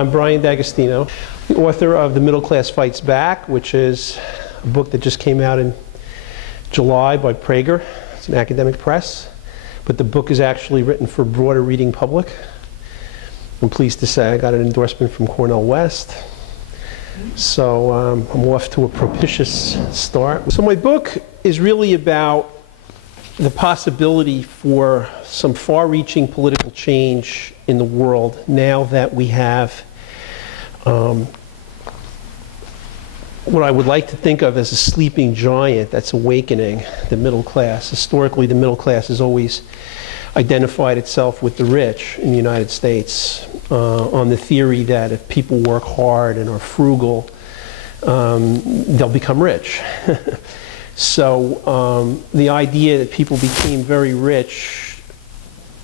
I'm Brian D'Agostino, the author of The Middle Class Fights Back, which is a book that just came out in July by Prager. It's an academic press, but the book is actually written for a broader reading public. I'm pleased to say I got an endorsement from Cornell West. So I'm off to a propitious start. So my book is really about the possibility for some far-reaching political change in the world now that we have what I would like to think of as a sleeping giant that's awakening, the middle class. Historically, the middle class has always identified itself with the rich in the United States on the theory that if people work hard and are frugal, they'll become rich. So the idea that people became very rich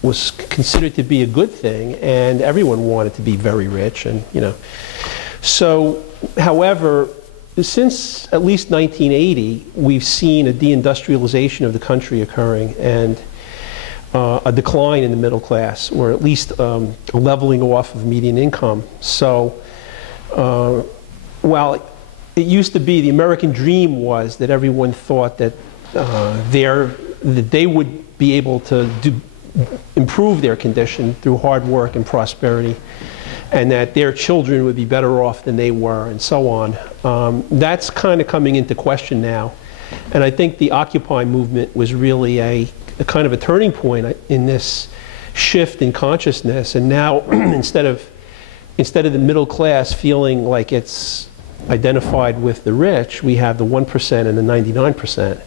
was considered to be a good thing, and everyone wanted to be very rich, and So, however, since at least 1980, we've seen a deindustrialization of the country occurring and a decline in the middle class, or at least a leveling off of median income. So, while it used to be the American dream was that everyone thought that that they would be able to improve their condition through hard work and prosperity, and that their children would be better off than they were, and so on. That's kind of coming into question now. And I think the Occupy movement was really a kind of a turning point in this shift in consciousness. And now, instead of the middle class feeling like it's identified with the rich, we have the 1% and the 99%,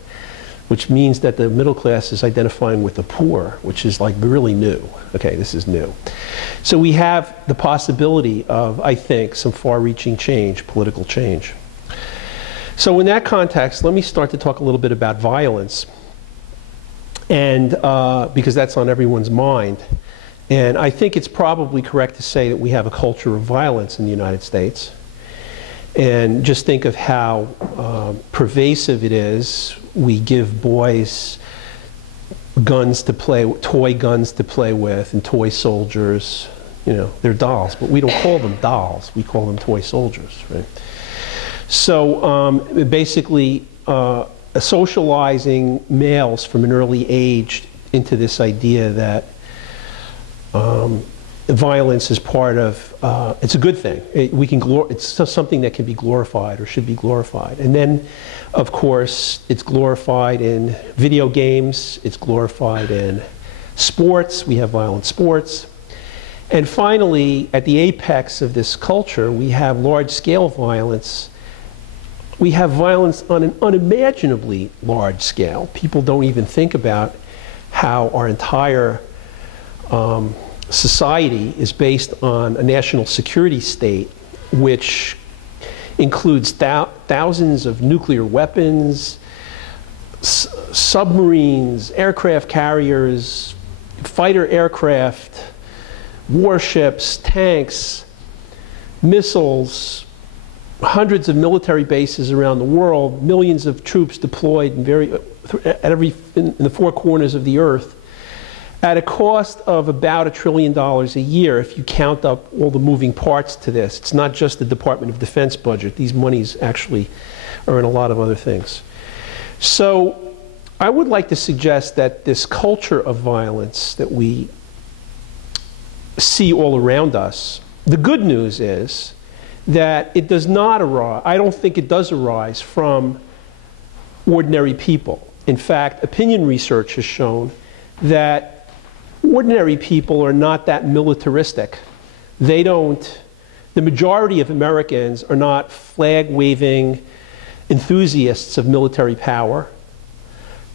which means that the middle class is identifying with the poor, which is like really new. Okay, this is new. So we have the possibility of, I think, some far-reaching change, political change. So in that context, let me start to talk a little bit about violence, and because that's on everyone's mind. And I think it's probably correct to say that we have a culture of violence in the United States. And just think of how pervasive it is. We give boys guns to play, toy guns to play with, and toy soldiers. They're dolls, but we don't call them dolls. We call them toy soldiers, right? So basically, socializing males from an early age into this idea that violence is part of, it's a good thing. It's something that can be glorified or should be glorified. And then, of course, it's glorified in video games, it's glorified in sports, we have violent sports. And finally, at the apex of this culture, we have large-scale violence. We have violence on an unimaginably large scale. People don't even think about how our entire society is based on a national security state, which includes thousands of nuclear weapons, submarines, aircraft carriers, fighter aircraft, warships, tanks, missiles, hundreds of military bases around the world, millions of troops deployed in the four corners of the earth, at a cost of about $1 trillion a year if you count up all the moving parts to this. It's not just the Department of Defense budget. These monies actually are in a lot of other things. So I would like to suggest that this culture of violence that we see all around us, the good news is that it does not arise, I don't think it does arise from ordinary people. In fact, opinion research has shown that ordinary people are not that militaristic. The majority of Americans are not flag-waving enthusiasts of military power.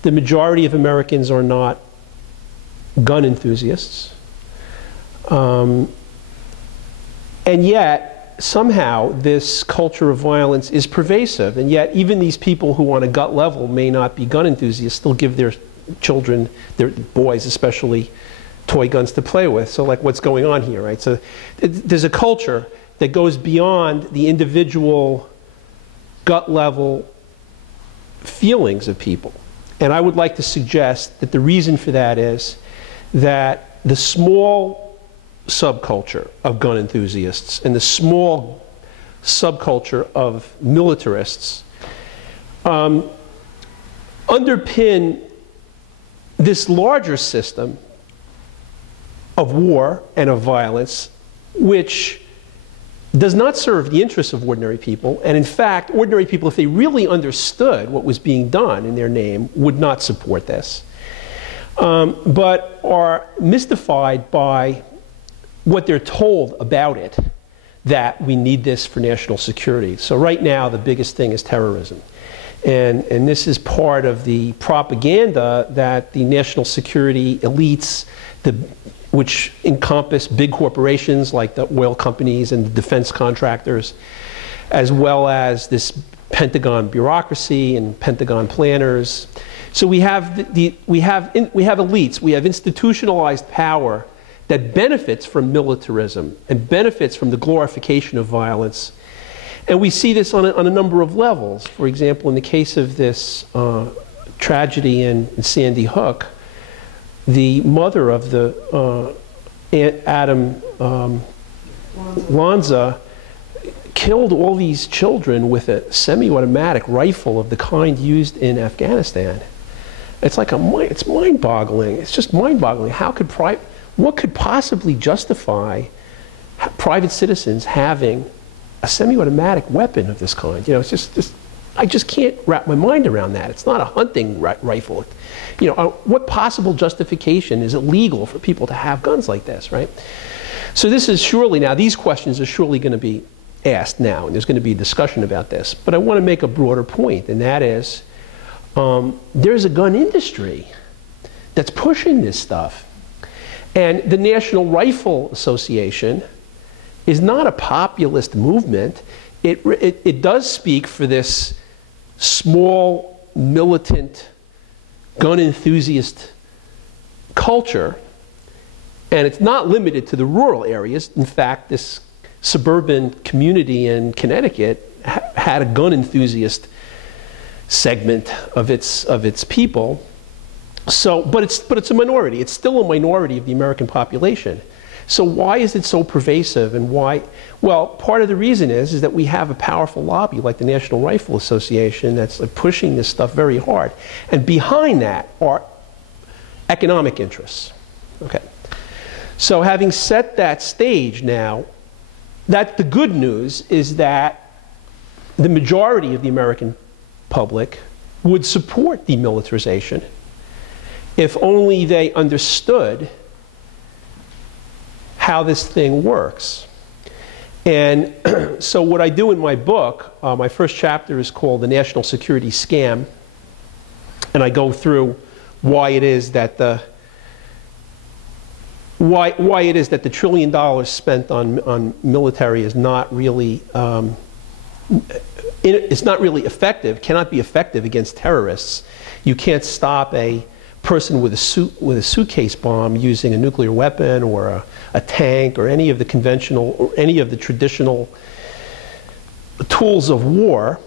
The majority of Americans are not gun enthusiasts. And yet, somehow, this culture of violence is pervasive, and yet even these people who on a gut level may not be gun enthusiasts still give their children, their boys especially, toy guns to play with. So like, what's going on here, right? So there's a culture that goes beyond the individual gut level feelings of people. And I would like to suggest that the reason for that is that the small subculture of gun enthusiasts and the small subculture of militarists underpin this larger system of war and of violence, which does not serve the interests of ordinary people. And in fact, ordinary people, if they really understood what was being done in their name, would not support this, but are mystified by what they're told about it, that we need this for national security. So right now, the biggest thing is terrorism. And this is part of the propaganda that the national security elites, which encompass big corporations like the oil companies and the defense contractors, as well as this Pentagon bureaucracy and Pentagon planners. So we have elites, we have institutionalized power that benefits from militarism and benefits from the glorification of violence. And we see this on a number of levels. For example, in the case of this tragedy in Sandy Hook, the mother of the Adam Lanza killed all these children with a semi-automatic rifle of the kind used in Afghanistan. It's like it's mind-boggling. It's just mind-boggling. What could possibly justify private citizens having a semi-automatic weapon of this kind? You know, it's just I just can't wrap my mind around that. It's not a hunting rifle. You know, what possible justification is it legal for people to have guns like this, right? So this is surely now, these questions are surely going to be asked now, and there's going to be a discussion about this. But I want to make a broader point, and that is there's a gun industry that's pushing this stuff. And the National Rifle Association is not a populist movement. It does speak for this small, militant, gun enthusiast culture. And it's not limited to the rural areas. In fact, this suburban community in Connecticut had a gun enthusiast segment of its people. So, but it's a minority. It's still a minority of the American population. So why is it so pervasive, and why? Well, part of the reason is that we have a powerful lobby like the National Rifle Association that's pushing this stuff very hard. And behind that are economic interests. Okay. So having set that stage now, the good news is that the majority of the American public would support demilitarization if only they understood how this thing works. And so what I do in my book, my first chapter is called The National Security Scam, and I go through why it is that the $1 trillion spent on military is not really it's not really effective, cannot be effective against terrorists. You can't stop a person with a suitcase bomb using a nuclear weapon or a tank or any of the conventional or any of the traditional tools of war.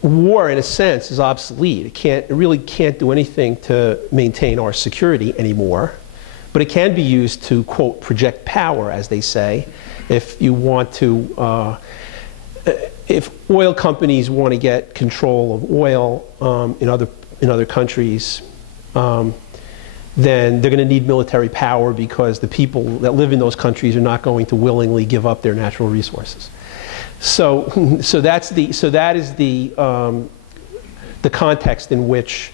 War, in a sense, is obsolete. It really can't do anything to maintain our security anymore. But it can be used to, quote, project power, as they say. If you want to, if oil companies want to get control of oil in other countries, then they're going to need military power because the people that live in those countries are not going to willingly give up their natural resources. So that is the context in which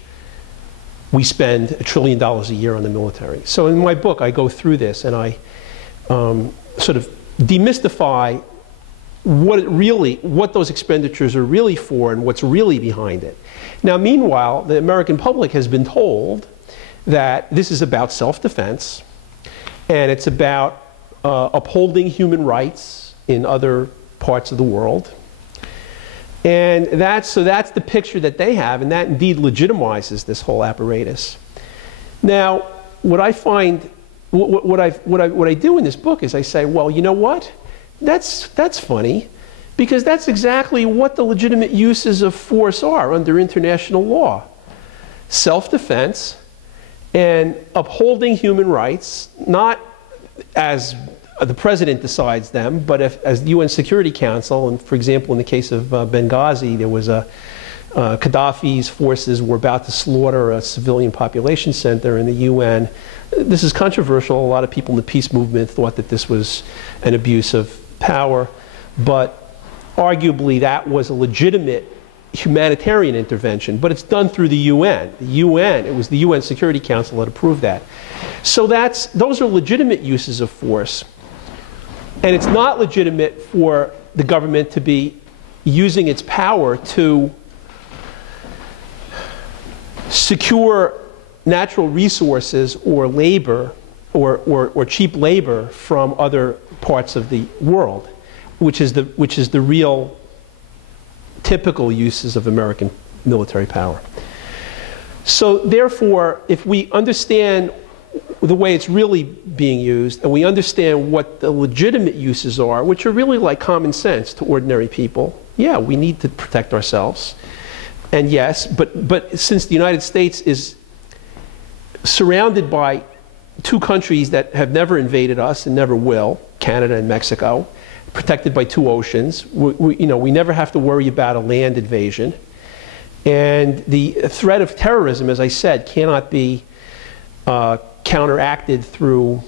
we spend $1 trillion a year on the military. So in my book, I go through this and I sort of demystify what those expenditures are really for and what's really behind it. Now, meanwhile, the American public has been told that this is about self-defense and it's about upholding human rights in other parts of the world. And that's the picture that they have, and that indeed legitimizes this whole apparatus. Now, what I find, what I do in this book is I say, well, you know what? That's funny, because that's exactly what the legitimate uses of force are under international law. Self-defense and upholding human rights, not as the president decides them, but as the UN Security Council, and for example, in the case of Benghazi, there was Gaddafi's forces were about to slaughter a civilian population center in the UN. This is controversial. A lot of people in the peace movement thought that this was an abuse of power, but arguably that was a legitimate humanitarian intervention, but it's done through the UN. It was the UN Security Council that approved that. So those are legitimate uses of force. And it's not legitimate for the government to be using its power to secure natural resources or labor or cheap labor from other parts of the world, which is the real typical uses of American military power. So therefore, if we understand the way it's really being used, and we understand what the legitimate uses are, which are really like common sense to ordinary people, yeah, we need to protect ourselves. And yes, but since the United States is surrounded by two countries that have never invaded us and never will, Canada and Mexico, protected by two oceans, we never have to worry about a land invasion. And the threat of terrorism, as I said, cannot be counteracted through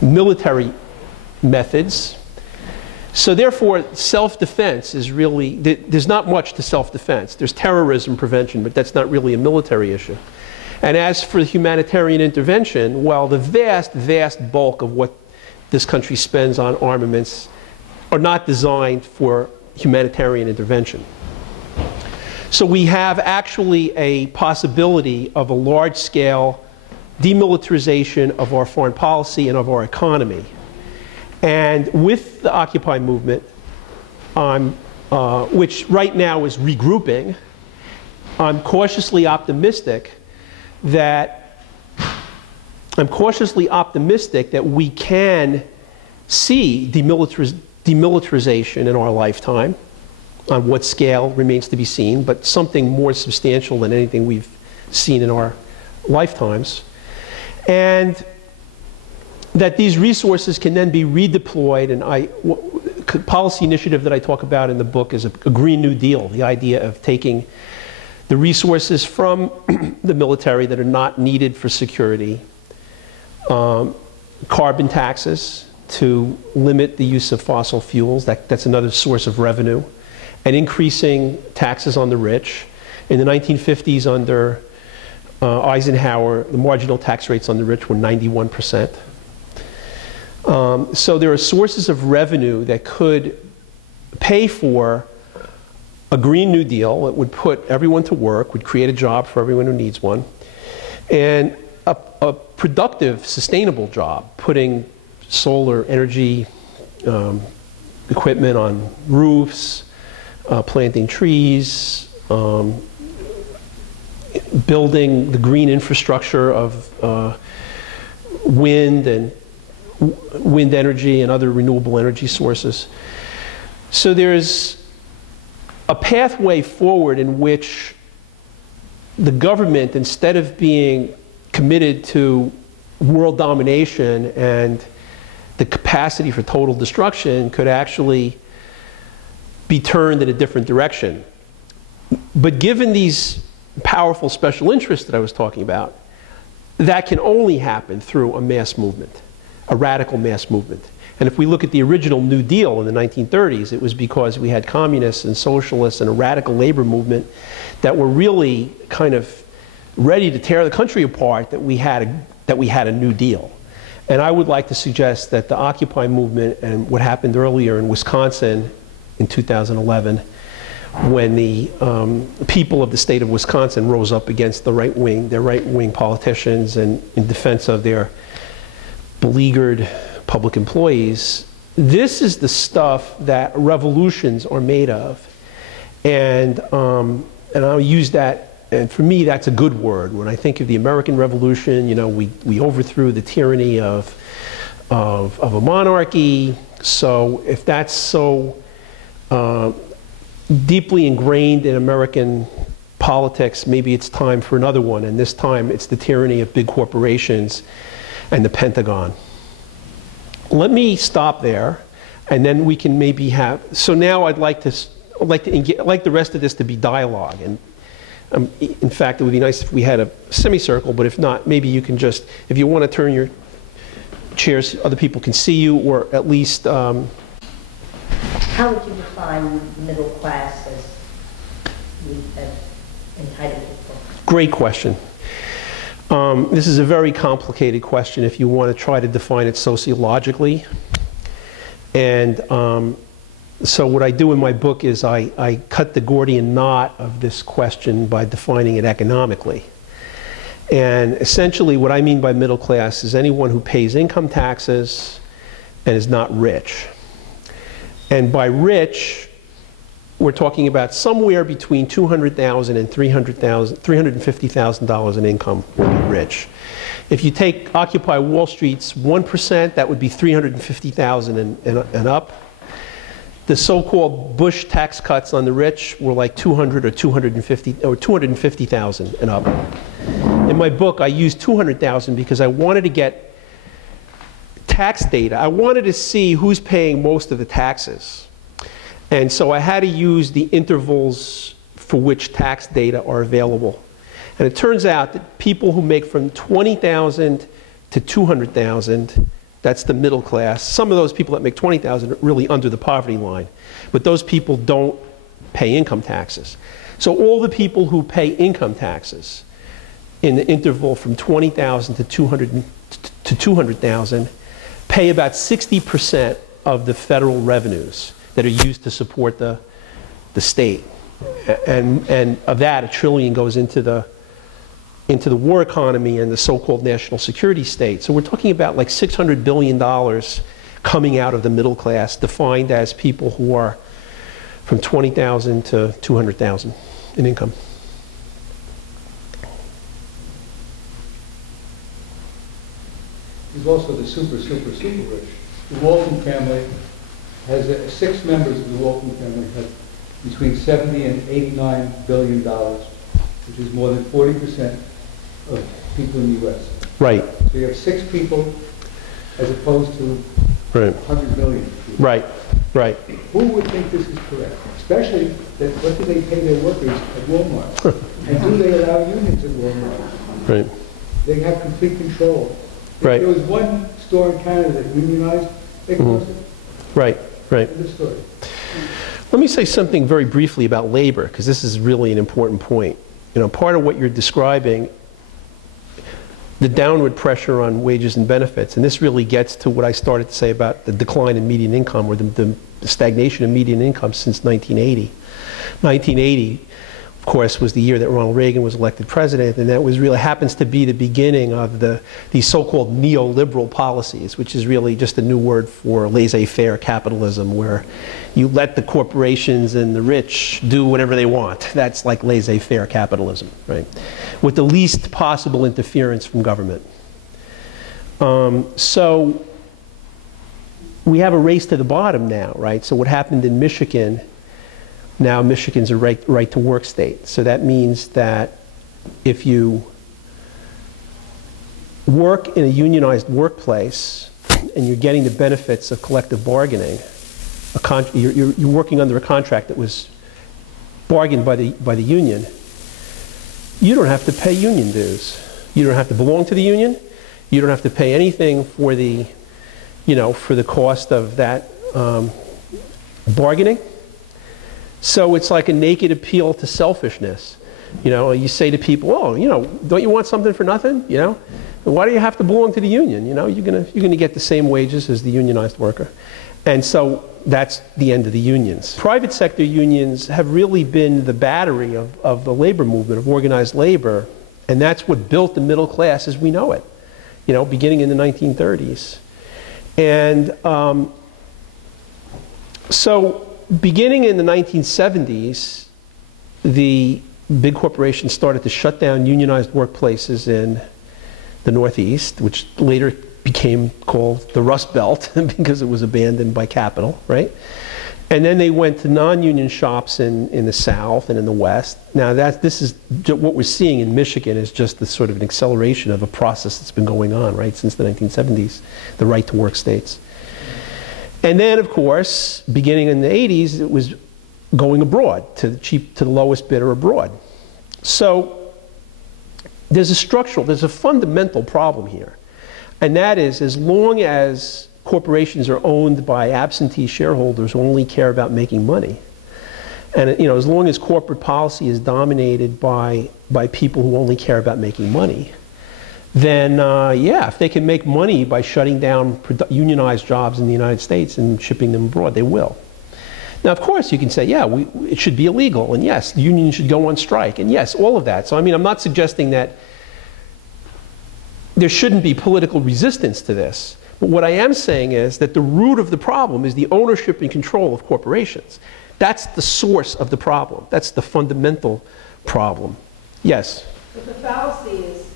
military methods. So therefore, self-defense is really, there's not much to self-defense. There's terrorism prevention, but that's not really a military issue. And as for humanitarian intervention, well, the vast, vast bulk of what this country spends on armaments are not designed for humanitarian intervention. So we have actually a possibility of a large-scale demilitarization of our foreign policy and of our economy. And with the Occupy movement, which right now is regrouping, I'm cautiously optimistic that we can see demilitarization in our lifetime. On what scale remains to be seen, but something more substantial than anything we've seen in our lifetimes. And that these resources can then be redeployed, and policy initiative that I talk about in the book is a Green New Deal, the idea of taking the resources from the military that are not needed for security, carbon taxes to limit the use of fossil fuels, that's another source of revenue, and increasing taxes on the rich. In the 1950s under Eisenhower, the marginal tax rates on the rich were 91%. So there are sources of revenue that could pay for a Green New Deal. It would put everyone to work, would create a job for everyone who needs one, and a productive, sustainable job, putting solar energy equipment on roofs, planting trees, building the green infrastructure of wind energy and other renewable energy sources. So there's a pathway forward in which the government, instead of being committed to world domination and the capacity for total destruction, could actually be turned in a different direction. But given these powerful special interests that I was talking about, that can only happen through a mass movement, a radical mass movement. And if we look at the original New Deal in the 1930s, it was because we had communists and socialists and a radical labor movement that were really kind of ready to tear the country apart, that we had a New Deal. And I would like to suggest that the Occupy movement and what happened earlier in Wisconsin in 2011, when the people of the state of Wisconsin rose up against their right-wing politicians and in defense of their beleaguered public employees, this is the stuff that revolutions are made of. And I'll use that, and for me that's a good word. When I think of the American Revolution, you know, we overthrew the tyranny of a monarchy. So if that's so deeply ingrained in American politics, maybe it's time for another one, and this time it's the tyranny of big corporations and the Pentagon. Let me stop there, and then we can maybe have, so now I'd like the rest of this to be dialogue. And in fact, it would be nice if we had a semicircle, but if not, maybe you can just, if you want to turn your chairs, other people can see you, or at least... How would you define middle class as entitled people? Great question. This is a very complicated question if you want to try to define it sociologically. And so what I do in my book is I cut the Gordian knot of this question by defining it economically. And essentially what I mean by middle class is anyone who pays income taxes and is not rich. And by rich, we're talking about somewhere between $200,000 and $350,000 in income will be rich. If you take Occupy Wall Street's 1%, that would be $350,000 and up. The so-called Bush tax cuts on the rich were like $200,000 or $250,000 and up. In my book, I used $200,000 because I wanted to get tax data. I wanted to see who's paying most of the taxes. And so I had to use the intervals for which tax data are available. And it turns out that people who make from $20,000 to $200,000, that's the middle class. Some of those people that make $20,000 are really under the poverty line. But those people don't pay income taxes. So all the people who pay income taxes in the interval from $20,000 to $200,000 pay about 60% of the federal revenues that are used to support the state. And of that, $1 trillion goes into the war economy and the so-called national security state. So we're talking about like $600 billion coming out of the middle class, defined as people who are from $20,000 to $200,000 in income. There's also the super rich. The Walton family has 6 members of the Walton family have between $70 and $89 billion, which is more than 40% of people in the U.S. Right. So you have 6 people as opposed to Right. 100 million people. Right. Right. Who would think this is correct? Especially that what do they pay their workers at Walmart? And do they allow unions at Walmart? Right. They have complete control. Right. If there was one store in Canada that unionized, they closed it. Right. Right. End of story. Let me say something very briefly about labor, because this is really an important point. You know, part of what you're describing, the downward pressure on wages and benefits, and this really gets to what I started to say about the decline in median income, or the stagnation of median income since 1980. 1980, of course, was the year that Ronald Reagan was elected president, and that was really happens to be the beginning of these so-called neoliberal policies, which is really just a new word for laissez-faire capitalism, where you let the corporations and the rich do whatever they want. That's like laissez-faire capitalism, right? With the least possible interference from government. So we have a race to the bottom now, right? So what happened in Michigan, now Michigan's a right to work state. So that means that if you work in a unionized workplace and you're getting the benefits of collective bargaining, you're working under a contract that was bargained by the union, you don't have to pay union dues. You don't have to belong to the union. You don't have to pay anything for the, for the cost of that bargaining. So it's like a naked appeal to selfishness. You say to people, "Oh, don't you want something for nothing? Why do you have to belong to the union? You're gonna get the same wages as the unionized worker." And so that's the end of the unions. Private sector unions have really been the battery of the labor movement, of organized labor, and that's what built the middle class as we know it, beginning in the 1930s. And so beginning in the 1970s, the big corporations started to shut down unionized workplaces in the Northeast, which later became called the Rust Belt because it was abandoned by capital, right? And then they went to non-union shops in the South and in the West. Now this is what we're seeing in Michigan is just the sort of an acceleration of a process that's been going on, right, since the 1970s, the right to work states. And then, of course, beginning in the 80s, it was going abroad to the lowest bidder abroad. So there's a fundamental problem here. And that is, as long as corporations are owned by absentee shareholders who only care about making money, and as long as corporate policy is dominated by people who only care about making money, then yeah, if they can make money by shutting down unionized jobs in the United States and shipping them abroad, they will. Now, of course, you can say, yeah, it should be illegal, and yes, the union should go on strike, and yes, all of that. So, I mean, I'm not suggesting that there shouldn't be political resistance to this. But what I am saying is that the root of the problem is the ownership and control of corporations. That's the source of the problem. That's the fundamental problem. Yes? But the fallacy is,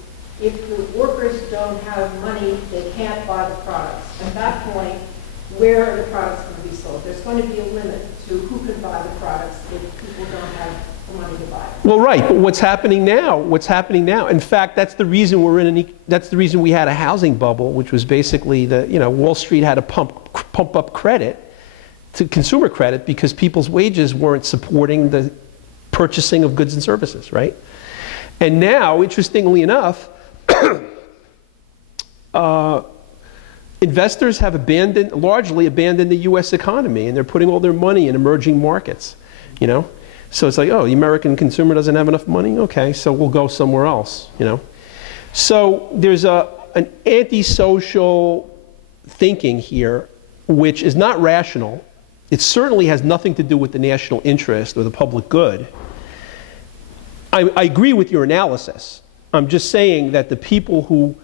if the workers don't have money, they can't buy the products. At that point, where are the products going to be sold? There's going to be a limit to who can buy the products if people don't have the money to buy it. Well, right, but what's happening now, in fact, that's the reason that's the reason we had a housing bubble, which was basically Wall Street had to pump up credit, to consumer credit, because people's wages weren't supporting the purchasing of goods and services, right? And now, interestingly enough, investors have largely abandoned the U.S. economy, and they're putting all their money in emerging markets, So it's like, oh, the American consumer doesn't have enough money? Okay, so we'll go somewhere else, So there's an antisocial thinking here, which is not rational. It certainly has nothing to do with the national interest or the public good. I agree with your analysis. I'm just saying that the people who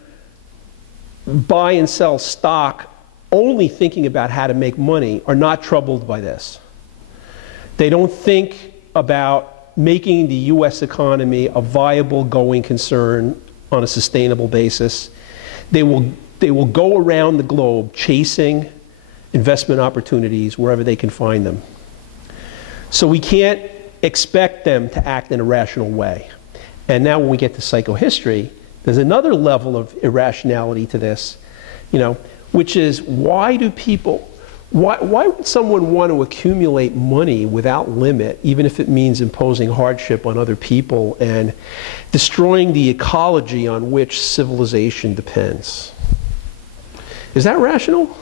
buy and sell stock only thinking about how to make money are not troubled by this. They don't think about making the U.S. economy a viable going concern on a sustainable basis. They will go around the globe chasing investment opportunities wherever they can find them. So we can't expect them to act in a rational way. And now when we get to psychohistory, there's another level of irrationality to this, which is why would someone want to accumulate money without limit, even if it means imposing hardship on other people and destroying the ecology on which civilization depends? Is that rational?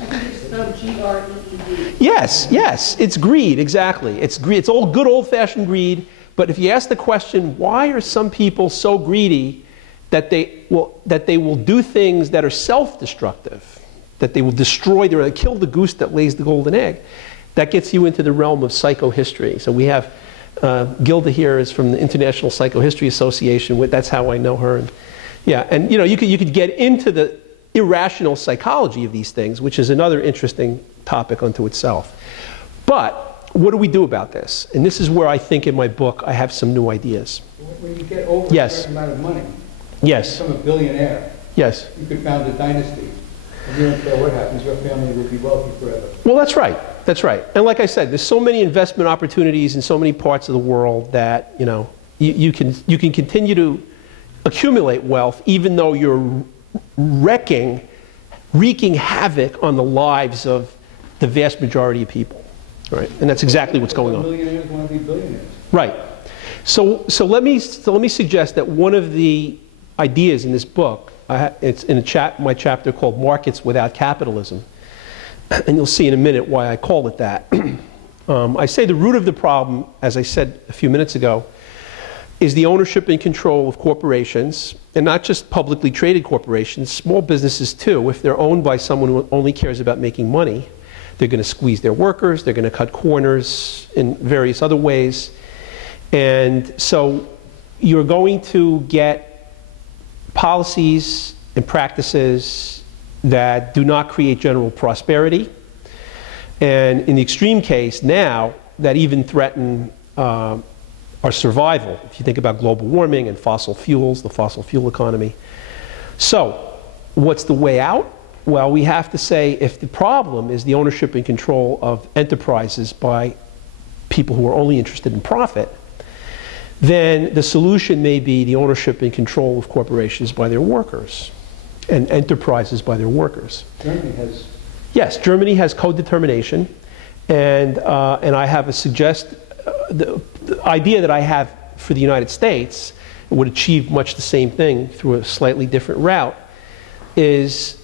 I think it's spelled G-R-E-E-D. Yes, it's greed, exactly. It's greed. It's all good old-fashioned greed. But if you ask the question, why are some people so greedy that they will do things that are self-destructive, that they will kill the goose that lays the golden egg, that gets you into the realm of psychohistory. So we have Gilda here is from the International Psychohistory Association. That's how I know her. And, yeah, and you could get into the irrational psychology of these things, which is another interesting topic unto itself. But what do we do about this? And this is where I think in my book I have some new ideas. When you get over a certain amount of money, yes, become a billionaire, yes, you could found a dynasty. And you don't care what happens, your family will be wealthy forever. Well, that's right. That's right. And like I said, there's so many investment opportunities in so many parts of the world that you can continue to accumulate wealth even though you're wreaking havoc on the lives of the vast majority of people. Right, and that's exactly what's going on. Millionaires want to be billionaires. Right. So let me suggest that one of the ideas in this book, it's in my chapter called "Markets Without Capitalism," and you'll see in a minute why I call it that. I say the root of the problem, as I said a few minutes ago, is the ownership and control of corporations, and not just publicly traded corporations, small businesses too. If they're owned by someone who only cares about making money, they're going to squeeze their workers, they're going to cut corners in various other ways. And so you're going to get policies and practices that do not create general prosperity. And in the extreme case now, that even threaten our survival, if you think about global warming and fossil fuels, the fossil fuel economy. So what's the way out? Well, we have to say if the problem is the ownership and control of enterprises by people who are only interested in profit, then the solution may be the ownership and control of corporations by their workers and enterprises by their workers. Germany has. Yes, Germany has co-determination, and I have the idea that I have for the United States would achieve much the same thing through a slightly different route is,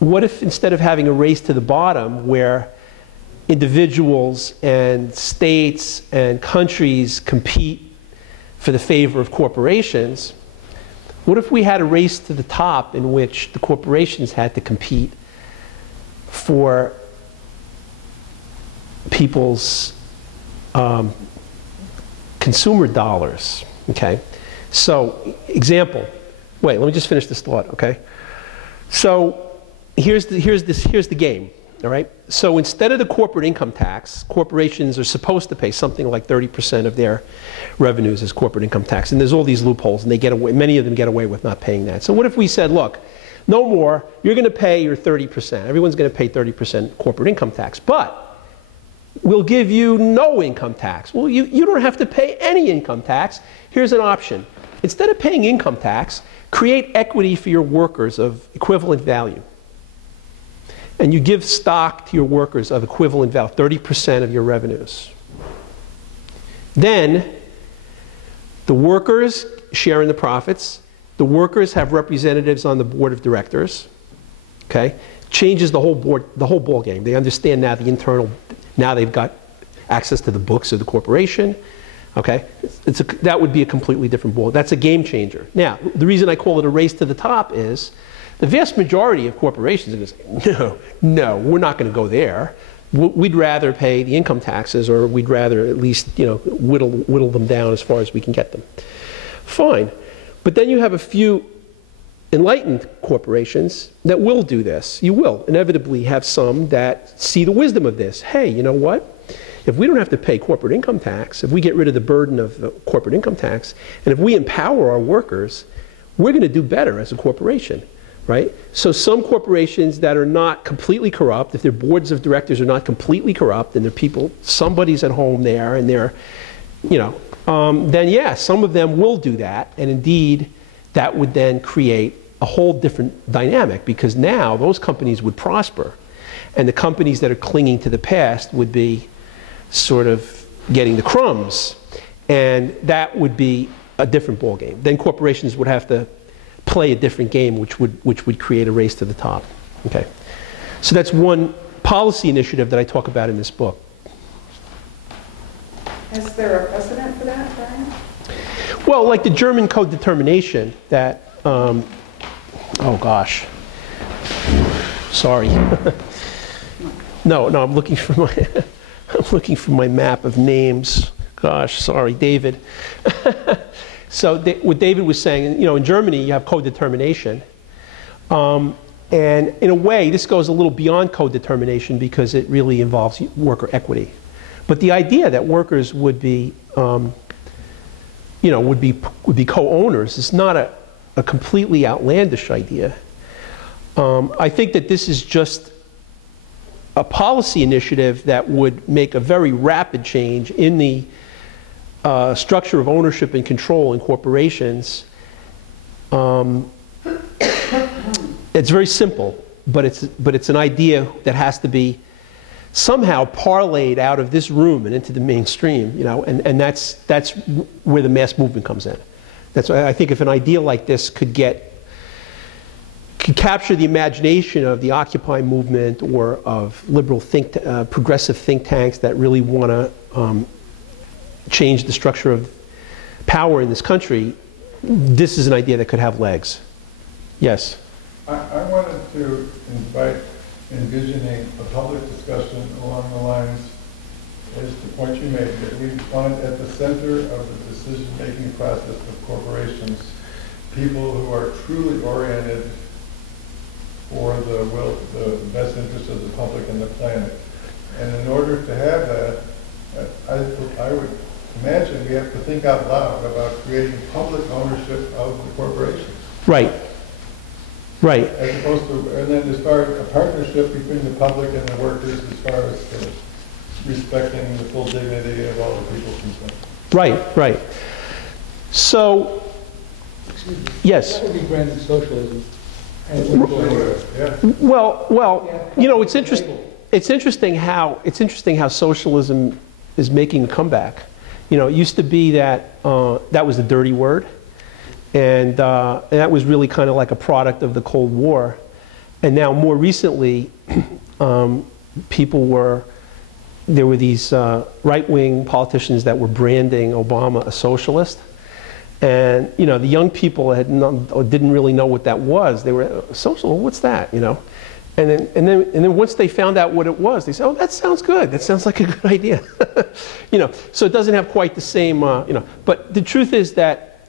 what if instead of having a race to the bottom where individuals and states and countries compete for the favor of corporations, what if we had a race to the top in which the corporations had to compete for people's consumer dollars? Okay, so example. Wait, let me just finish this thought. Okay, so here's the game. All right. So instead of the corporate income tax, corporations are supposed to pay something like 30% of their revenues as corporate income tax, and there's all these loopholes, and they get away. Many of them get away with not paying that. So what if we said, look, no more. You're going to pay your 30%. Everyone's going to pay 30% corporate income tax, but we'll give you no income tax. Well, you don't have to pay any income tax. Here's an option. Instead of paying income tax, create equity for your workers of equivalent value. And you give stock to your workers of equivalent value, 30% of your revenues. Then the workers share in the profits. The workers have representatives on the board of directors. Okay, changes the whole ball game. They understand now the internal. Now they've got access to the books of the corporation. Okay, that would be a completely different ball. That's a game changer. Now, the reason I call it a race to the top is the vast majority of corporations are going to say, no, we're not going to go there. We'd rather pay the income taxes, or we'd rather at least, whittle them down as far as we can get them. Fine. But then you have a few enlightened corporations that will do this. You will inevitably have some that see the wisdom of this. Hey, you know what? If we don't have to pay corporate income tax, if we get rid of the burden of the corporate income tax, and if we empower our workers, we're going to do better as a corporation. Right? So some corporations that are not completely corrupt, if their boards of directors are not completely corrupt, and their people, somebody's at home there, and they're, then yeah, some of them will do that, and indeed, that would then create a whole different dynamic, because now those companies would prosper, and the companies that are clinging to the past would be sort of getting the crumbs, and that would be a different ballgame. Then corporations would have to play a different game, which would create a race to the top. Okay, so that's one policy initiative that I talk about in this book. Is there a precedent for that, Brian? Well, like the German co-determination that, oh gosh, sorry. No, I'm looking for my map of names. Gosh, sorry, David. So what David was saying, in Germany you have co-determination, and in a way this goes a little beyond co-determination because it really involves worker equity. But the idea that workers would be, would be co-owners is not a completely outlandish idea. I think that this is just a policy initiative that would make a very rapid change in the structure of ownership and control in corporations. It's very simple, but it's an idea that has to be somehow parlayed out of this room and into the mainstream, and that's where the mass movement comes in. That's why I think if an idea like this could capture the imagination of the Occupy movement or of liberal progressive think tanks that really want to change the structure of power in this country, this is an idea that could have legs. Yes? I wanted to invite envisioning a public discussion along the lines, as the point you made, that we find at the center of the decision-making process of corporations people who are truly oriented for the best interest of the public and the planet. And in order to have that, I would imagine we have to think out loud about creating public ownership of the corporations. Right. Right. As opposed to, and then as far as a partnership between the public and the workers as far as respecting the full dignity of all the people concerned. Right, right. So, yes. That would be branded socialism. Yeah. Well, you know, it's interesting how socialism is making a comeback. You know, it used to be that that was a dirty word, and that was really kind of like a product of the Cold War. And now, more recently, there were these right-wing politicians that were branding Obama a socialist. And, you know, the young people didn't really know what that was. They were, social, what's that, you know? And then once they found out what it was, they said, oh, that sounds good. That sounds like a good idea. You know, so it doesn't have quite the same, you know. But the truth is that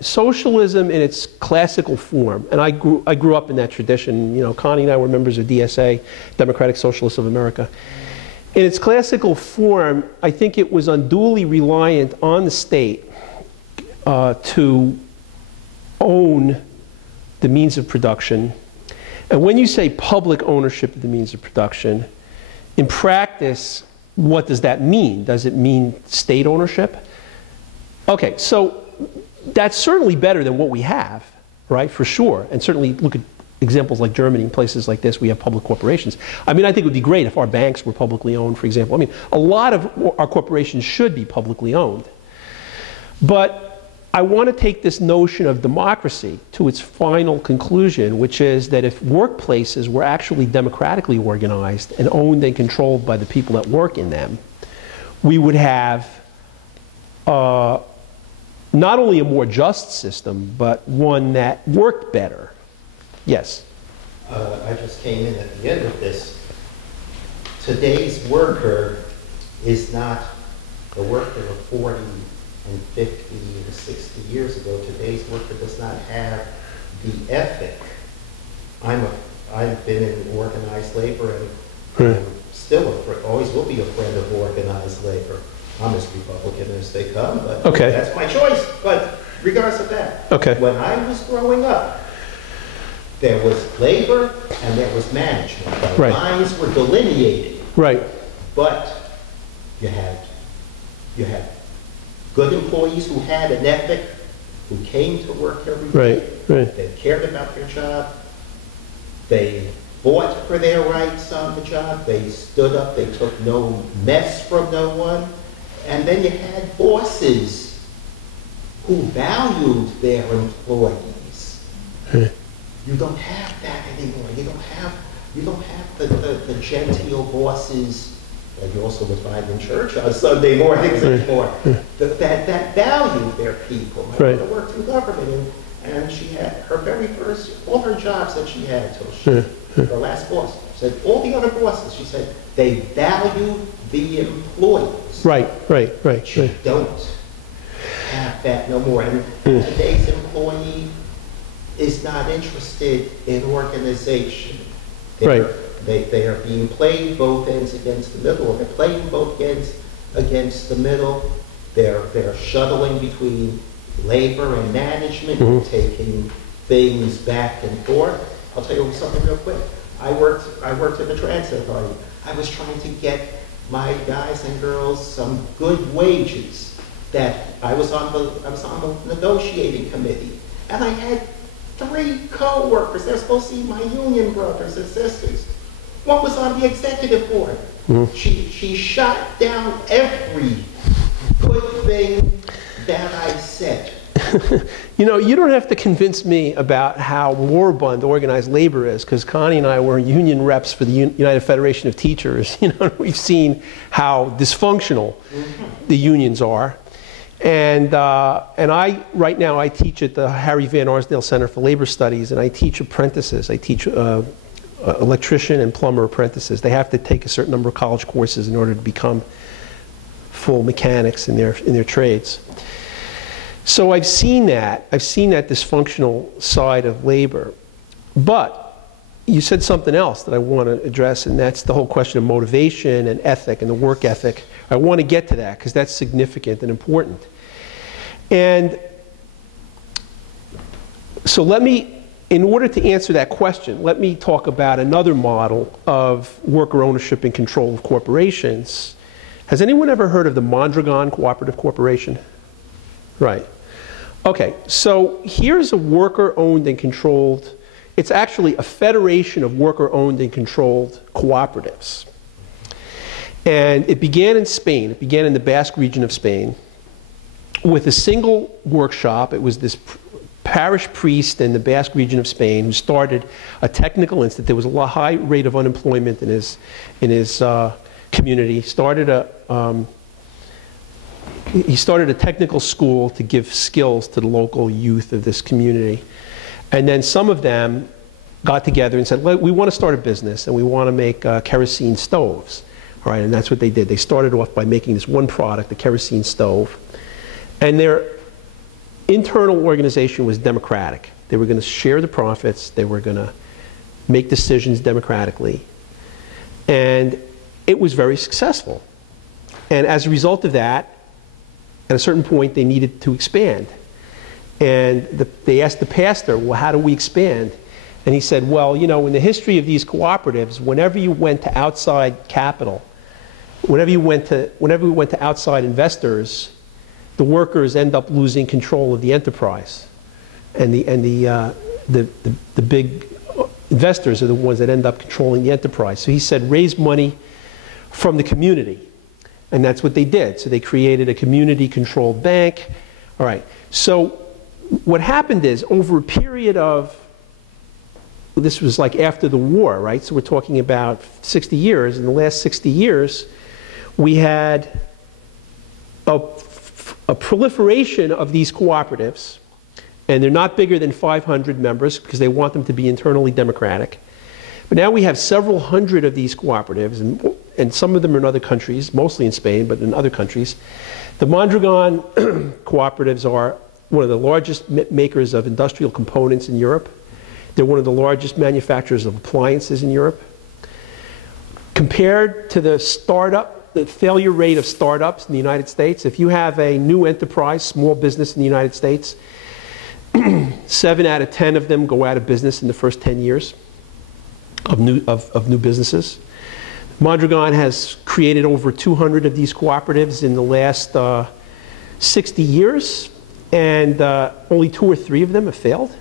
socialism in its classical form, and I grew up in that tradition. You know, Connie and I were members of DSA, Democratic Socialists of America. In its classical form, I think it was unduly reliant on the state to own the means of production. And when you say public ownership of the means of production, in practice, what does that mean? Does it mean state ownership? Okay, so that's certainly better than what we have, right, for sure. And certainly look at examples like Germany and places like this, we have public corporations. I mean, I think it would be great if our banks were publicly owned, for example. I mean, a lot of our corporations should be publicly owned. But I want to take this notion of democracy to its final conclusion, which is that if workplaces were actually democratically organized and owned and controlled by the people that work in them, we would have not only a more just system, but one that worked better. Yes? I just came in at the end of this. Today's worker is not the worker of 40 and 50 and 60 years ago. Today's worker does not have the ethic. I've been in organized labor, and I'm still always will be a friend of organized labor. I'm as Republican as they come, but that's my choice. But regardless of that, when I was growing up, there was labor and there was management. The lines were delineated. Right. But you had good employees who had an ethic, who came to work every day. They cared about their job. They fought for their rights on the job. They stood up. They took no mess from no one. And then you had bosses who valued their employees. You don't have that anymore. You don't have the genteel bosses that you also would find in church on Sunday mornings anymore. That valued their people. My mother worked in government, and she had her very first, all her jobs that she had until her last boss said, all the other bosses, she said, they value the employees. You don't have that no more. And today's employee is not interested in organization. They are being played both ends against the middle, or they're playing both ends against the middle. They're shuttling between labor and management, taking things back and forth. I'll tell you something real quick. I worked in the transit authority. I was trying to get my guys and girls some good wages. That I was on the negotiating committee, and I had 3 co-workers. They're supposed to be my union brothers and sisters. One was on the executive board. She shot down every good thing that I said. You know, you don't have to convince me about how moribund organized labor is, because Connie and I were union reps for the United Federation of Teachers. You know, we've seen how dysfunctional the unions are. And right now I teach at the Harry Van Arsdale Center for Labor Studies, and I teach apprentices. I teach electrician and plumber apprentices. They have to take a certain number of college courses in order to become full mechanics in their trades. So I've seen that dysfunctional side of labor. But you said something else that I want to address, and that's the whole question of motivation and ethic and the work ethic. I want to get to that because that's significant and important. And so let me in order to answer that question, let me talk about another model of worker ownership and control of corporations. Has anyone ever heard of the Mondragon Cooperative Corporation? Right. Okay, so here's a worker-owned and controlled, it's actually a federation of worker-owned and controlled cooperatives. And it began in Spain, it began in the Basque region of Spain, with a single workshop. It was this parish priest in the Basque region of Spain who started a technical institute. There was a high rate of unemployment in his community. He started a technical school to give skills to the local youth of this community. And then some of them got together and said, we want to start a business and we want to make kerosene stoves. All right, and that's what they did. They started off by making this one product, the kerosene stove. And their internal organization was democratic. They were going to share the profits. They were going to make decisions democratically. And it was very successful. And as a result of that, at a certain point, they needed to expand. And they asked the pastor, well, how do we expand? And he said, well, you know, in the history of these cooperatives, whenever you went to outside capital, whenever we went to outside investors, the workers end up losing control of the enterprise. And the big investors are the ones that end up controlling the enterprise. So he said, raise money from the community. And that's what they did. So they created a community-controlled bank. All right. So what happened is, over a period of, this was like after the war, right? So we're talking about 60 years. In the last 60 years, we had a proliferation of these cooperatives. And they're not bigger than 500 members because they want them to be internally democratic. But now we have several hundred of these cooperatives, and some of them are in other countries, mostly in Spain, but in other countries. The Mondragon cooperatives are one of the largest makers of industrial components in Europe. They're one of the largest manufacturers of appliances in Europe. Compared to the failure rate of startups in the United States, if you have a new enterprise, small business in the United States, 7 out of 10 of them go out of business in the first 10 years of new businesses. Mondragon has created over 200 of these cooperatives in the last 60 years, and only 2 or 3 of them have failed.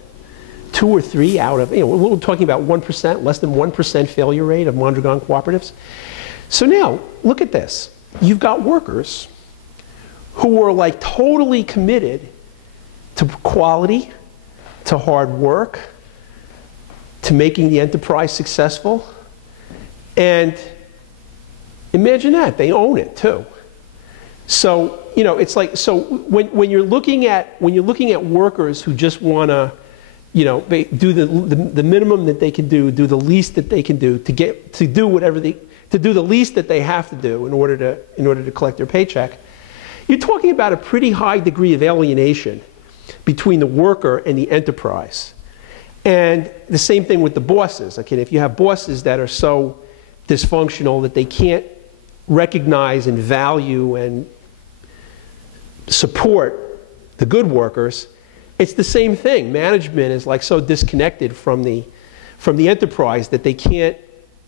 2 or 3 out of, we're talking about 1%, less than 1% failure rate of Mondragon cooperatives. So now, look at this. You've got workers who are like totally committed to quality, to hard work, to making the enterprise successful. And imagine that, they own it too. So, it's like, so when you're looking at workers who just want to, do the minimum that they can do the least that they can do to do the least that they have to do in order to collect their paycheck, you're talking about a pretty high degree of alienation between the worker and the enterprise. And the same thing with the bosses. Okay, if you have bosses that are so dysfunctional that they can't recognize and value and support the good workers, it's the same thing. Management is like so disconnected from the enterprise that they can't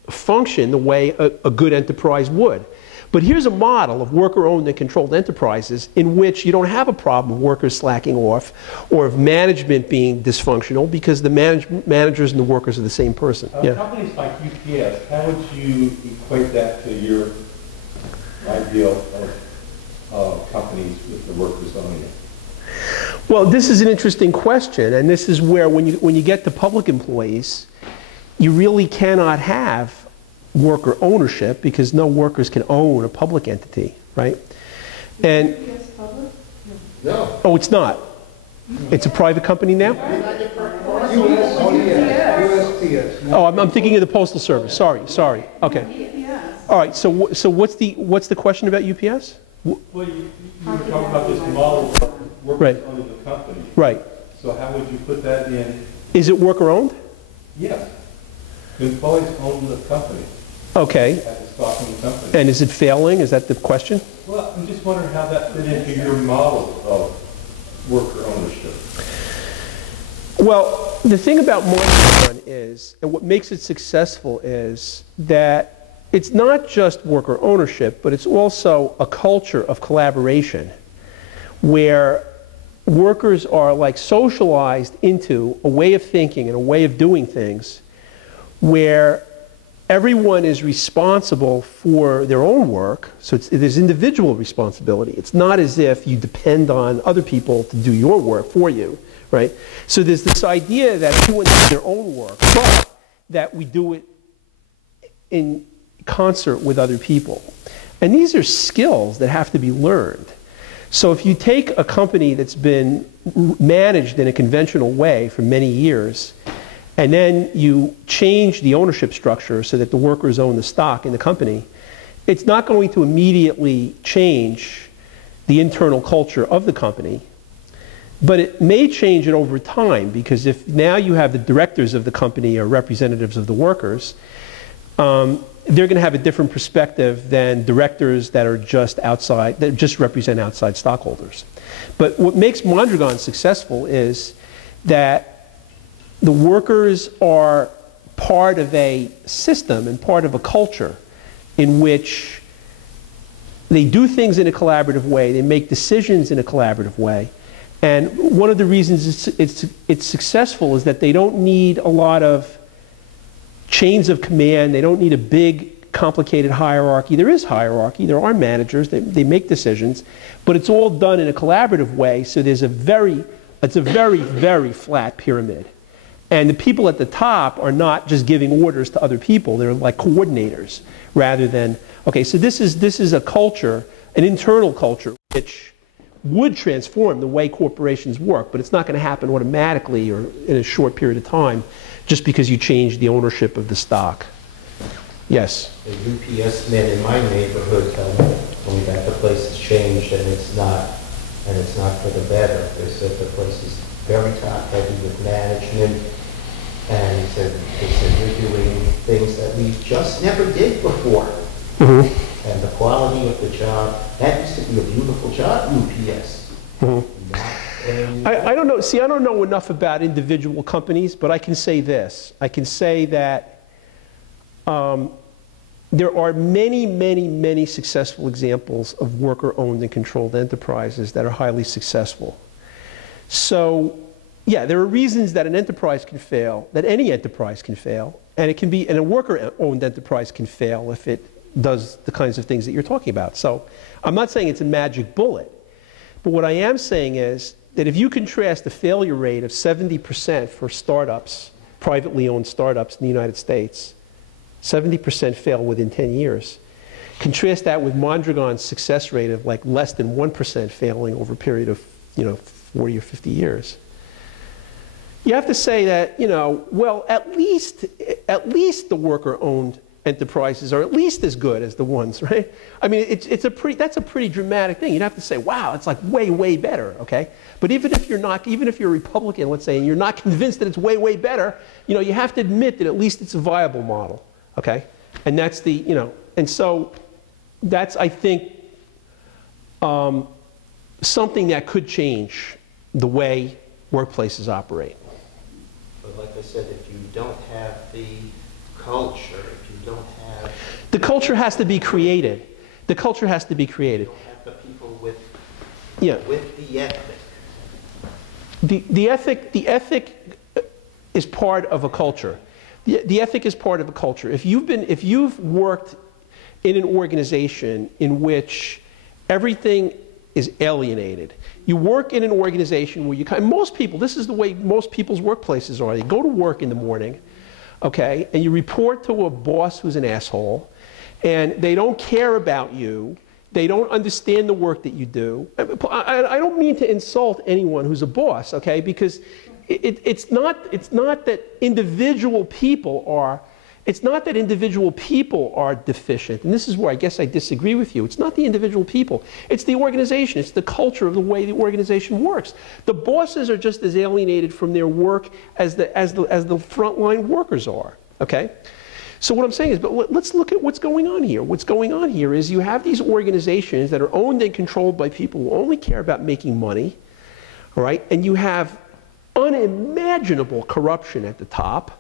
function the way a good enterprise would. But here's a model of worker-owned and controlled enterprises in which you don't have a problem of workers slacking off or of management being dysfunctional because the managers and the workers are the same person. Companies like UPS, how would you equate that to your ideal of companies with the workers owning it? Well, this is an interesting question, and this is where when you get to public employees, you really cannot have worker ownership because no workers can own a public entity, right? And No. oh, it's not. It's a private company now. Oh, I'm thinking of the Postal Service. Sorry. Okay. All right. So what's the question about UPS? Well, you were talking about this model of workers owning the company. Right. So how would you put that in? Is it worker owned? Yes. The employees own the company. Okay. Have the stock in the company. And is it failing? Is that the question? Well, I'm just wondering how that fit into your model of worker ownership. Well, The thing about Mondragon is, and what makes it successful is that it's not just worker ownership, but it's also a culture of collaboration where workers are like socialized into a way of thinking and a way of doing things where everyone is responsible for their own work. So there's individual responsibility. It's not as if you depend on other people to do your work for you, right? So there's this idea that everyone does their own work, but that we do it in concert with other people. And these are skills that have to be learned. So if you take a company that's been managed in a conventional way for many years, and then you change the ownership structure so that the workers own the stock in the company, it's not going to immediately change the internal culture of the company, but it may change it over time, because if now you have the directors of the company or representatives of the workers, they're going to have a different perspective than directors that are just outside, that just represent outside stockholders. But what makes Mondragon successful is that the workers are part of a system and part of a culture in which they do things in a collaborative way, they make decisions in a collaborative way. And one of the reasons it's successful is that they don't need a lot of chains of command, they don't need a big complicated hierarchy. There is hierarchy, there are managers, they make decisions, but it's all done in a collaborative way, so it's a very, very flat pyramid. And the people at the top are not just giving orders to other people, they're like coordinators rather than, okay, so this is a culture, an internal culture, which would transform the way corporations work, but it's not going to happen automatically or in a short period of time just because you change the ownership of the stock. Yes? The UPS men in my neighborhood tell me that the place has changed and it's not for the better. They said the place is very top heavy with management, and he said you're doing things that we just never did before. Mm-hmm. And the quality of the job, that used to be a beautiful job, UPS. Mm-hmm. I don't know, see, I don't know enough about individual companies, but I can say this. I can say that there are many, many, many successful examples of worker-owned and controlled enterprises that are highly successful. So, yeah, there are reasons that an enterprise can fail, that any enterprise can fail, and it can be, and a worker-owned enterprise can fail if it does the kinds of things that you're talking about. So, I'm not saying it's a magic bullet, but what I am saying is that if you contrast the failure rate of 70% for startups, privately owned startups in the United States, 70% fail within 10 years. Contrast that with Mondragon's success rate of like less than 1% failing over a period of 40 or 50 years. You have to say that, well, at least the worker-owned enterprises are at least as good as the ones, right? I mean, that's a pretty dramatic thing. You'd have to say, wow, it's like way, way better, okay? But even if you're a Republican, let's say, and you're not convinced that it's way, way better, you have to admit that at least it's a viable model, okay? And that's the, and so that's, I think, something that could change the way workplaces operate. But like I said, if you don't have the culture, if you don't have... The culture has to be created. The culture has to be created. You don't have the people with the ethic. The ethic is part of a culture. The ethic is part of a culture. If you've worked in an organization in which everything is alienated, you work in an organization where most people, this is the way most people's workplaces are. They go to work in the morning, okay, and you report to a boss who's an asshole, and they don't care about you. They don't understand the work that you do. I don't mean to insult anyone who's a boss, okay, because it's not that individual people are, deficient. And this is where I guess I disagree with you. It's not the individual people. It's the organization. It's the culture of the way the organization works. The bosses are just as alienated from their work as the frontline workers are, okay? So what I'm saying is, but let's look at what's going on here. What's going on here is you have these organizations that are owned and controlled by people who only care about making money, all right? And you have unimaginable corruption at the top.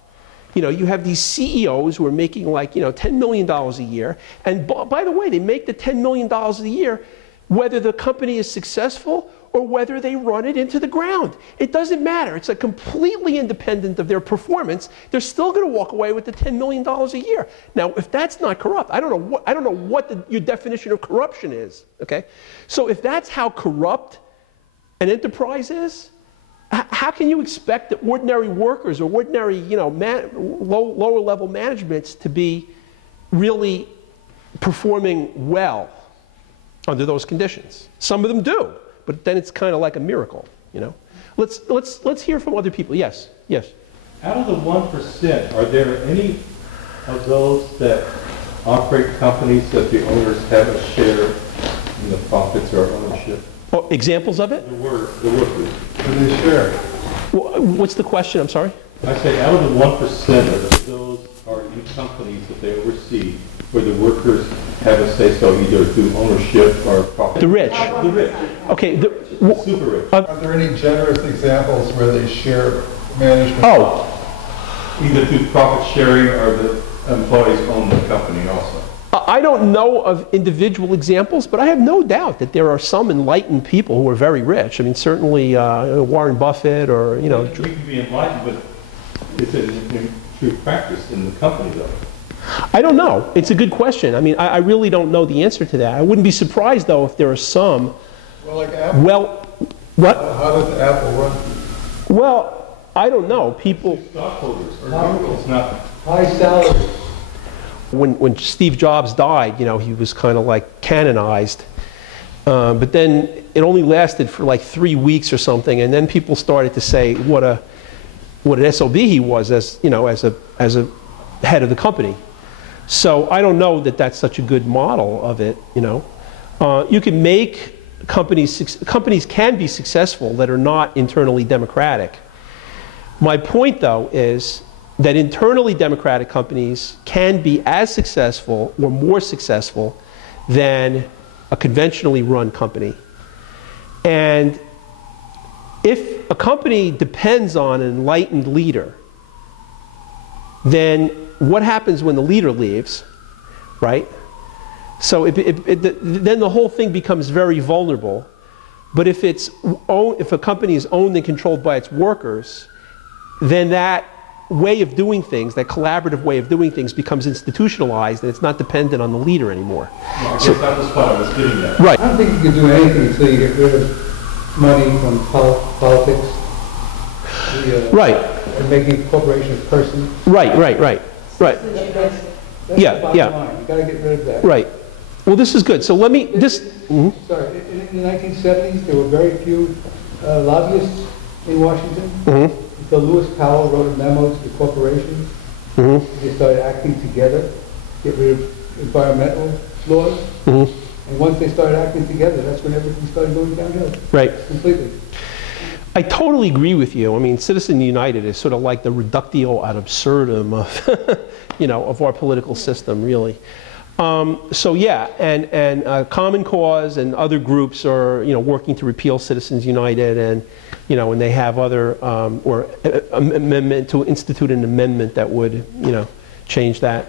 You know, you have these CEOs who are making like, $10 million a year. And by the way, they make the $10 million a year whether the company is successful or whether they run it into the ground. It doesn't matter. It's completely independent of their performance. They're still going to walk away with the $10 million a year. Now, if that's not corrupt, I don't know what your definition of corruption is. Okay, so if that's how corrupt an enterprise is, how can you expect the ordinary workers or ordinary, lower level managements to be really performing well under those conditions? Some of them do, but then it's kind of like a miracle, Let's hear from other people. Yes, yes. Out of the 1%, are there any of those that operate companies that the owners have a share in the profits or ownership? Oh, examples of it? The workers. Do they share? What's the question? I'm sorry? I say out of the 1%, of those are in companies that they oversee where the workers have a say-so either through ownership or profit. The rich. The rich. Okay. Super rich. Are there any generous examples where they share management? Oh. Either through profit sharing or the employees own the company also. I don't know of individual examples, but I have no doubt that there are some enlightened people who are very rich. I mean, certainly Warren Buffett or, We can be enlightened, but it's in true practice in the company, though. I don't know. It's a good question. I mean, I really don't know the answer to that. I wouldn't be surprised, though, if there are some. Well, like Apple. Well, what? How does Apple run? Well, I don't know. People. Stockholders or it's not. High salary. When Steve Jobs died, he was kind of like canonized. But then it only lasted for like 3 weeks or something, and then people started to say what an SOB he was as a head of the company. So I don't know that that's such a good model of it. You can make companies can be successful that are not internally democratic. My point, though, is that internally democratic companies can be as successful or more successful than a conventionally run company. And if a company depends on an enlightened leader, then what happens when the leader leaves, right? So then the whole thing becomes very vulnerable. But if a company is owned and controlled by its workers, then that way of doing things, that collaborative way of doing things, becomes institutionalized, and it's not dependent on the leader anymore. Well, I guess that was what I was getting at. Right. I don't think you can do anything until you get rid of money from politics. Right. And making corporations person. Right. That's Yeah, the bottom yeah. line. You got to get rid of that. Right. Well, this is good. So let me, Sorry, in the 1970s, there were very few lobbyists in Washington. So Lewis Powell wrote a memo to the corporations. They started acting together, get rid of environmental laws. And once they started acting together, that's when everything started going downhill. Right. Completely. I totally agree with you. I mean, Citizen United is sort of like the reductio ad absurdum of, of our political system, really. So yeah, and Common Cause and other groups are, working to repeal Citizens United, and, and they have other, or amendment to institute an amendment that would, change that.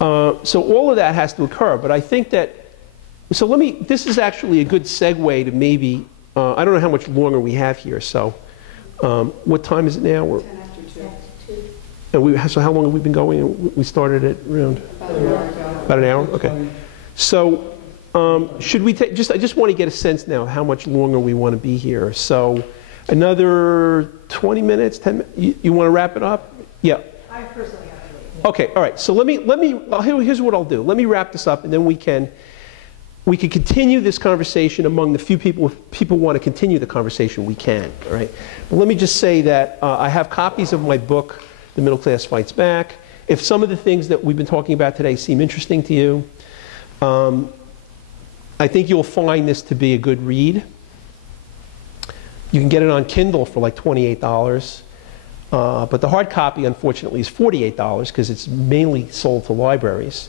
So all of that has to occur, but I think that, so this is actually a good segue to maybe, I don't know how much longer we have here, so what time is it now? We're 10 after 2. and so how long have we been going? We started at around? About an hour? Okay. So should we take, I just want to get a sense now how much longer we want to be here. So another 20 minutes, 10 minutes? You want to wrap it up? Yeah. I personally have to leave. Okay, all right. So here's what I'll do. Let me wrap this up, and then we can continue this conversation among the few people. If people want to continue the conversation, we can, all right? But let me just say that I have copies of my book, The Middle Class Fights Back. If some of the things that we've been talking about today seem interesting to you, I think you'll find this to be a good read. You can get it on Kindle for like $28. But the hard copy, unfortunately, is $48 because it's mainly sold to libraries.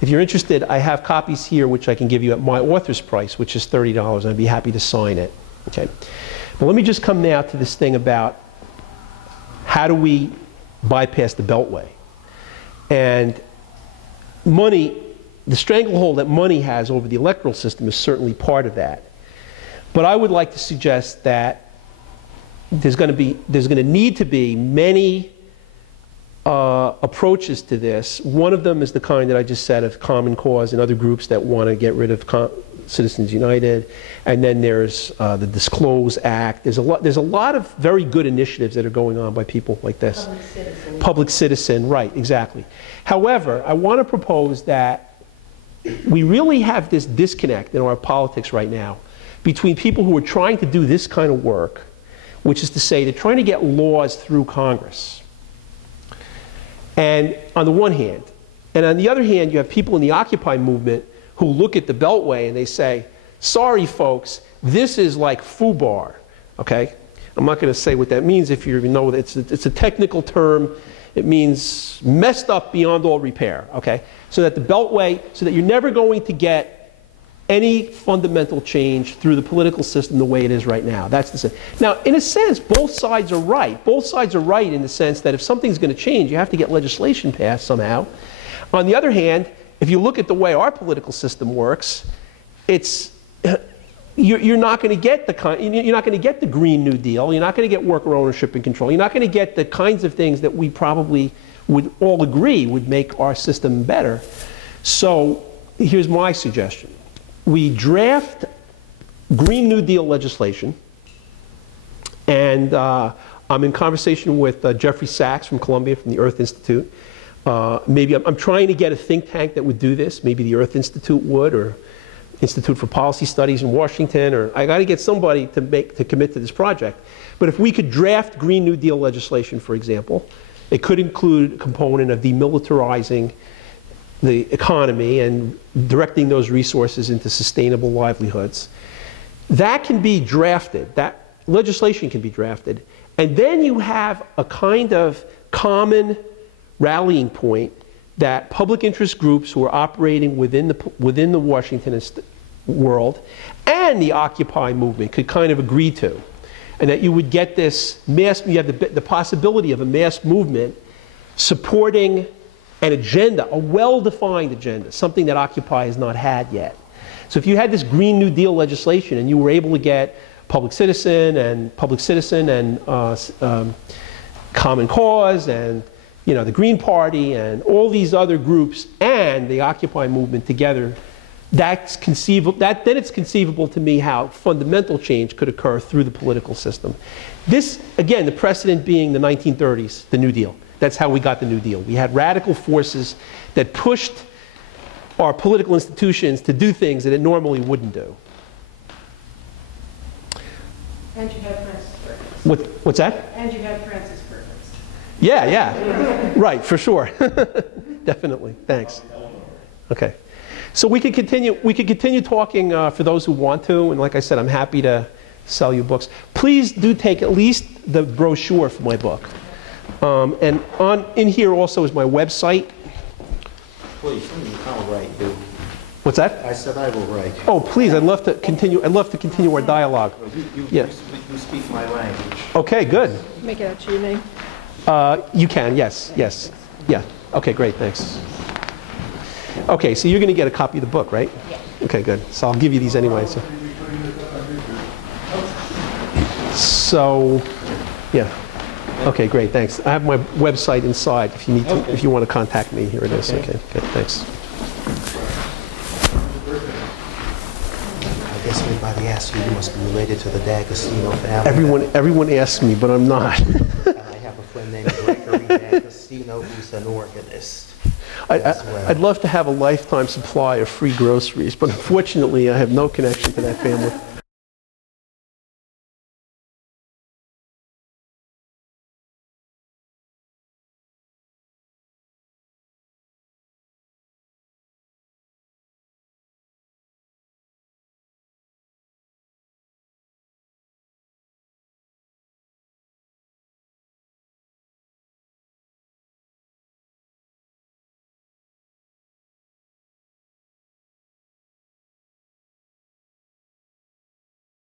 If you're interested, I have copies here which I can give you at my author's price, which is $30, and I'd be happy to sign it. Okay. But let me just come now to this thing about how do we bypass the Beltway? And money, the stranglehold that money has over the electoral system is certainly part of that. But I would like to suggest that there's going to need to be many approaches to this. One of them is the kind that I just said of Common Cause and other groups that want to get rid of Citizens United. And then there's the Disclose Act. There's a lot of very good initiatives that are going on by people like this. Public citizen. Public citizen, right, exactly. However, I want to propose that we really have this disconnect in our politics right now between people who are trying to do this kind of work, which is to say they're trying to get laws through Congress. And on the one hand, and on the other hand, you have people in the Occupy movement who look at the Beltway and they say, sorry folks, this is like FUBAR, okay? I'm not going to say what that means if you even know that it's a technical term. It means messed up beyond all repair, okay? So that the Beltway, so that you're never going to get any fundamental change through the political system the way it is right now. That's the sense. Now, in a sense, both sides are right. Both sides are right in the sense that if something's going to change, you have to get legislation passed somehow. On the other hand, if you look at the way our political system works, it's you're not going to get the Green New Deal. You're not going to get worker ownership and control. You're not going to get the kinds of things that we probably would all agree would make our system better. So here's my suggestion. We draft Green New Deal legislation, and I'm in conversation with Jeffrey Sachs from Columbia, from the Earth Institute. Maybe I'm trying to get a think tank that would do this. Maybe the Earth Institute would, or Institute for Policy Studies in Washington, or I got to get somebody to commit to this project. But if we could draft Green New Deal legislation, for example, it could include a component of demilitarizing the economy and directing those resources into sustainable livelihoods. That can be drafted, that legislation can be drafted, and then you have a kind of common rallying point that public interest groups who are operating within the Washington world and the Occupy movement could kind of agree to. And that you would get this mass, you have the possibility of a mass movement supporting an agenda, a well-defined agenda, something that Occupy has not had yet. So if you had this Green New Deal legislation and you were able to get Public Citizen and Common Cause and the Green Party and all these other groups and the Occupy movement together, that's conceivable. Then it's conceivable to me how fundamental change could occur through the political system. This, again, the precedent being the 1930s, the New Deal. That's how we got the New Deal. We had radical forces that pushed our political institutions to do things that it normally wouldn't do. And you had Francis Perkins. What's that? And you had Francis Perkins. Yeah. Right, for sure. Definitely. Thanks. Okay. So we could continue talking for those who want to, and like I said, I'm happy to sell you books. Please do take at least the brochure for my book. And in here also is my website. Please, I'll write you. What's that? I said I will write. Oh, please! I'd love to continue. I'd love to continue our dialogue. You speak my language. Okay, good. Make it out to your name. You can. Yes. Yeah. Okay, great. Thanks. Okay, so you're going to get a copy of the book, right? Yeah. Okay, good. So I'll give you these anyway. So yeah. Okay, great, thanks. I have my website inside if you need to, if you want to contact me. Here it is. Okay, thanks. I guess everybody asks you must be related to the D'Agostino family. Everyone asks me, but I'm not. And I have a friend named Gregory D'Agostino who's an organist. I'd love to have a lifetime supply of free groceries, but unfortunately I have no connection to that family.